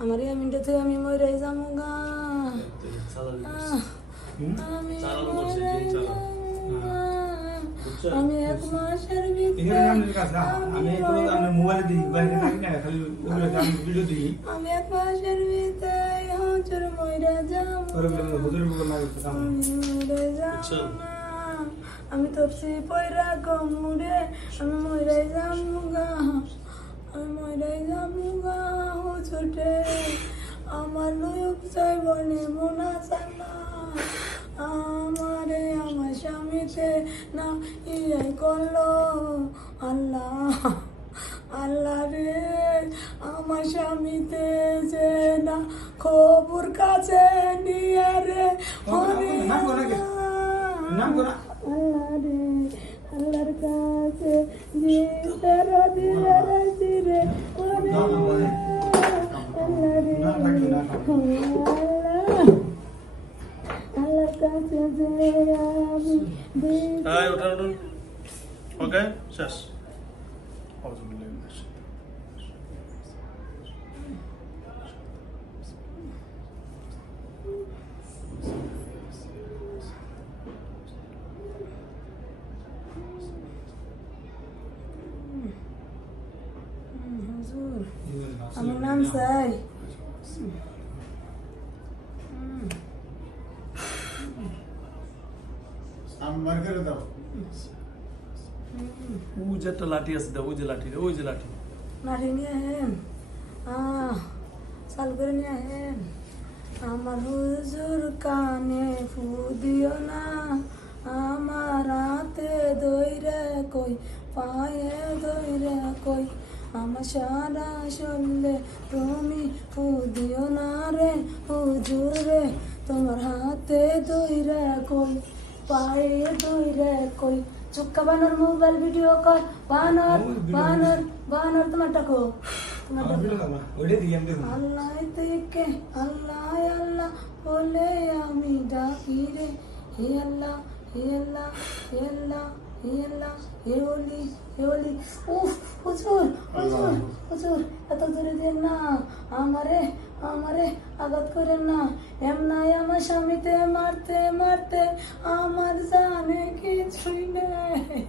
আমার এই আমিনটাতে আমি মরে যাবো গা, আমি মরে যাবো গা। আমি এক মাসের ভিতরে আমি এক মাসের ভিতরে হুজুর মরে যাবো, মরে যাবো না। আমি তপসি পয়রা গমুরে আমি মরে যাবো গা, আমি মরে যাবো গা হুজুরে। আমার লোক চাই বনে মোনা চানা, আমারে আমার স্বামীতে না ইয়াই করলো আল্লাহ, আল্লাহ রে। আমার স্বামীতে যে না খবর কাছে নিয়ে রে হরে আল্লাহ রে, আল্লাহর কাছে জিতের দিলে রে হরে আল্লাহ রে, আল্লাহর কাছে যে আমি ওকে শেষ। হুজুর আমার নাম চাই, ওই যে একটা লাঠি আছে, ওই যে লাঠি, ওই যে লাঠি লাঠি নিয়ে হেন চাল করে নিয়ে হেন। আমার হুজুর কানে ফু দিও না, আমার হাতে দইরে কই পায়ে দইরে কই, আমার সারা শরীরে তুমি ফু দিও না রে হুজুর রে। তোমার হাতে দইরে কই পায়ে দইরে কই। চুক্কা বানর মোবাইল ভিডিও কর, বানর বানর বানর তোমার ডাকো, তোমার ডাকো। আল্লাহ থেকে আল্লাহ আল্লাহ বলে আমি ডাকি রে, হে আল্লাহ হে আল্লাহ হে আল্লাহ হে আল্লাহ হে ওলি হে ওলি। উফ হুজুর হুজুর হুজুর এত দূরে দেন না, আমারে আমারে আঘাত করেন না। এমনাই আমার স্বামীতে মারতে মারতে আমার জানে কিছুই নেই।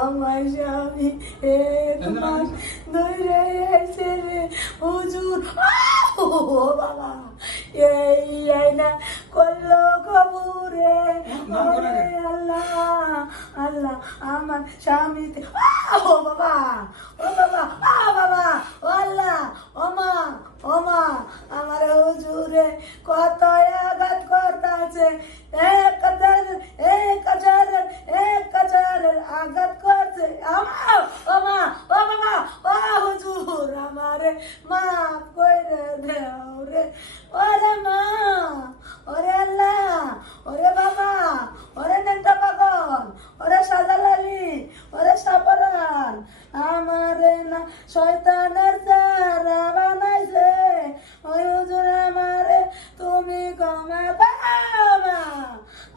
আমার স্বামী এক মাস ধরে এসে রে হুজুর, ও বাবা এই না করলো কবুরে আল্লাহ আল্লাহ। আমার স্বামীতে ও বাবা ও বাবা বাবা ও আল্লাহ ও মা ও মা, আমার হুজুরে কত আঘাত করতেছে, এক হাজার আঘাত করছে আমার। ও মা ও বাবা ও হুজুর আমারে মাফ করে দেও রে, ওরে মা ওরে আল্লাহ ওরে বাবা ওরে নেতা পাগল ওরে সাদালালি ওরে সাপরান, আমারে না শয়তানের দ্বারা বানাইছে। ওই হুজুর আমারে তুমি ক্ষমা দাও না,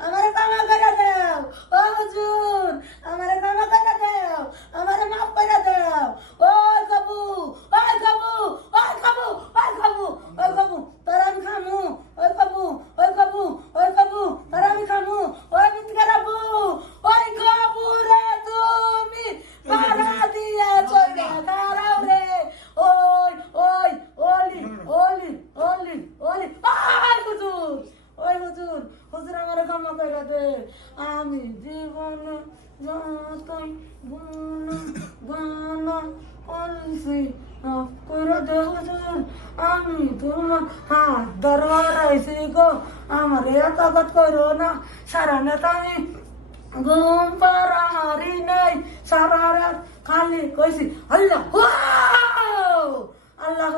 আমারে ক্ষমা করে দাও ও হুজুর, আমারে ক্ষমা করে দাও, আমারে মাফ করে দাও। ওই কাবু ওই কাবু ওই কাবু ওই কাবু ওই কাবু তোর আমি খামু, ওই কাবু ওই কাবু ওই কাবু তোর আমি খামু, ওই মিথ্যা রাবু ওই কাবু রে তুমি পারা দিয়া চলে দাঁড়াও রে। ওই ওই ওলি ওলি ওলি ওলি ওই হুজুর ওই হুজুর হুজুর আমারে ক্ষমা করে দে, আমি জীবনে যতই গুণ গান করছি করে দে হুজুর। আমি তোমার হাত ধরাইছি গো, আমার এত আঘাত করো না। সারা নেতা আমি ঘুম পারা হারি নাই, সারা রাত খালি কইছি আল্লাহ আল্লাহ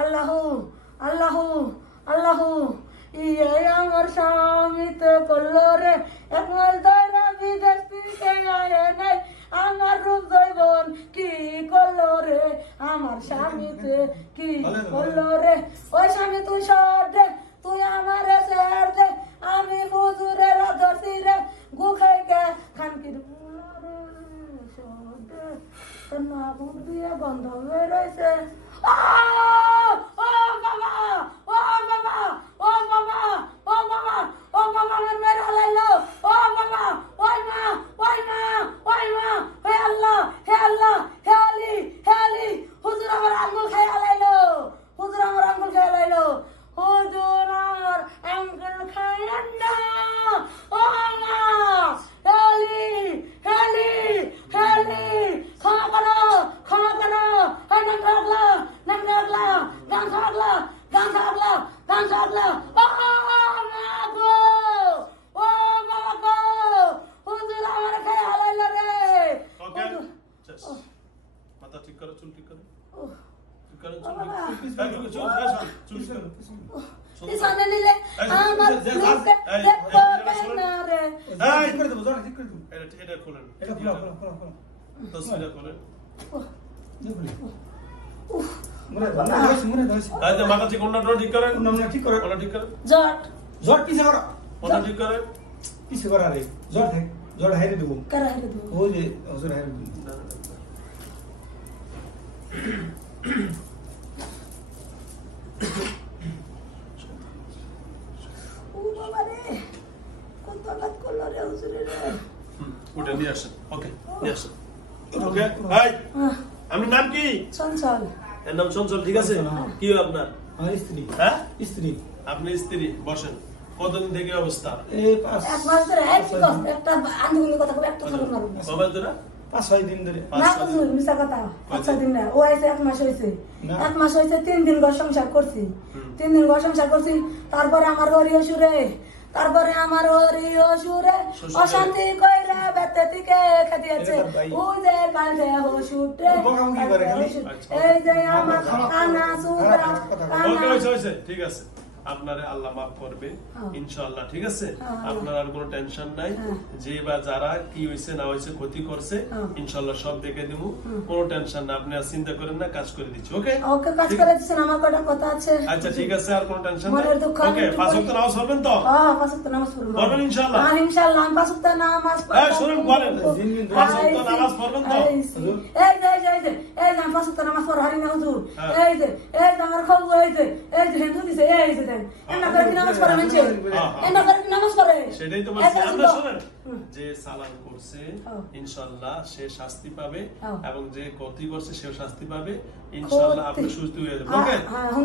আল্লাহ আল্লাহ আল্লাহ। ইয়ে আমার স্বামীতে করলো রে এক মাস ধরে বিদেশ থেকে আয়ে নাই, আমার রূপ জৈবন কি করলো রে, আমার স্বামীতে কি করলো রে। ওই স্বামী তুই সর দে, তুই আমার ছেড় দে, আমি হুজুরের ধরছি রে গুখাই গে খানকির সর দে। না মুখ দিয়ে গন্ধ বের হয়েছে ও বাবা ও বাবা ও বাবা ও বাবা ও বাবা আমার মেরে হলাইলো ও বাবা ওই মা ওই মা ওই মা হে আল্লাহ হে আল্লাহ হে আলী হে আলী হুজুর আমার আঙ্গুল খেয়ে হলাইলো হুজুর আমার আঙ্গুল খেয়ে হলাইলো হুজুর আমার আঙ্গুল খেয়ে না ও মা হে আলী হে আলী হে আলী ক্ষমা করো হাই নাম রাখলা গান থাকলা ও মা গো ও বাবা গো হুজুর আমার খেয়ে হলাইলো রে ওকে শেষ মাথা ঠিক করো চুল ঠিক করো ঠিক করো চুল বাবা। চুল করো পিছনে নিলে আমার মুখে দেখো না রে ঠিক করে দেবো জোরে ঠিক করে দেবো এটা খোলেন এটা খোলা খোলা খোলা তসবিরটা খোলেন মনে ধরেছি এই যে মাথা ঠিক ওন্নাটা ঠিক করেন মনে ঠিক করে ওন্না ঠিক করেন জট জট পিছে করো ওন্না ঠিক করেন পিছে করা রে জট থাক জট হাইরে দেবো করা রে দু ওই যে হুজুর হাইরে দেবো ও বাবা রে কত লাত করলো রে হুজুর রে ওটা নিয়ে আসেন ওকে নিয়ে আসেন ওকে হাই আপনার নাম কি চঞ্চল এর নাম চঞ্চল ঠিক আছে কি হয় আপনার আমার স্ত্রী হ্যাঁ স্ত্রী আপনি স্ত্রী বসেন কতদিন থেকে অবস্থা এই পাঁচ এক মাস ধরে একই কথা একটা আন্দোলনের কথা বলে একটা ধরে মারুন বাবা তোরা 5-6 দিন ধরে না হুজুর মিছা কথা আচ্ছা দিন না ও আইছে এক মাস হইছে না। 3 দিন ঘর সংসার করছি 3 দিন ঘর সংসার করছি তারপরে আমার হরি অসুরে অশান্তি কইরা বেতে থেকে খাদিয়েছে ও যে কাঁদে হসুটে বকাবকি করে খালি। এই যে আমার কানা সুরা ওকে কানা হয়েছে ঠিক আছে আপনারে আল্লাহ মাফ করবে ইনশাআল্লাহ ঠিক আছে আপনার আর কোনো টেনশন নাই যে বা যারা কি হইছে না হইছে ক্ষতি করছে ইনশাআল্লাহ সব দেখে দেবো কোনো টেনশন না আপনি আর চিন্তা করেন না কাজ করে দিচ্ছি ওকে ওকে কাজ করে দিছেন আমার কটা কথা আছে আচ্ছা ঠিক আছে আর কোনো টেনশন নাই মনের দুঃখ আমি ওকে একটু পাঁচ বলি। ওয়াক্ত নামাজ পড়বেন তো হ্যাঁ পাঁচ ওয়াক্ত নামাজ পড়ব পড়বেন ইনশাআল্লাহ ইনশাআল্লাহ আমি পাঁচ ওয়াক্ত নামাজ এই শুনুন বলেন পাঁচ ওয়াক্ত নামাজ পড়বেন তো এই যে আমি পাঁচ ওয়াক্ত নামাজ পড়া হারি না হুজুর এই যে আমার খবর এই যে হিন্দু দিছে এই যে দেন এনা করে কি নামাজ পড়ে মানছে এনা করে কি নামাজ পড়ে সেটাই তো বলছি আমরা শুনেন যে সালাম করছে ইনশাআল্লাহ সে শাস্তি পাবে এবং যে ক্ষতি করছে সেও শাস্তি পাবে ইনশাআল্লাহ আপনি সুস্থ হয়ে যাবেন ওকে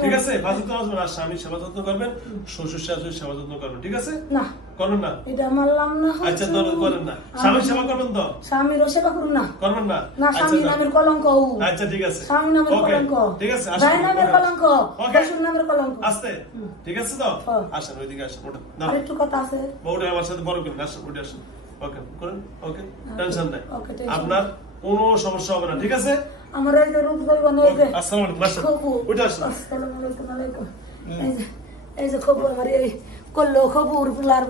ঠিক আছে পাঁচ ওয়াক্ত নামাজ পড়বেন আর স্বামীর সেবা যত্ন করবেন শ্বশুর শাশুড়ির সেবা যত্ন করবেন ঠিক আছে না করবেন না এটা মানলাম না আচ্ছা তো করেন না স্বামীর সেবা করবেন তো স্বামীর সেবা করুন না করবেন না না স্বামী নামের কলঙ্ক আচ্ছা ঠিক আছে স্বামী নামের ওকে কলঙ্ক ঠিক আছে ভাই নামের কলঙ্ক ওকে শ্বশুর নামের কলঙ্ক আস্তে ঠিক আছে তো আসেন ওইদিকে আসেন ওটা দাও আরেকটু কথা আছে বউটা আমার সাথে বড় করেন আসেন ওটা আসেন ওকে করেন ওকে টেনশন নাই ওকে, টেনশন আপনার কোনো সমস্যা হবে না ঠিক আছে আমার এই যে রূপ দইবনে এই যে আসসালামু আলাইকুম আসেন খবু ওটা আসেন আসসালামু আলাইকুম এই যে খবর আমার এই করলো খবর পুলার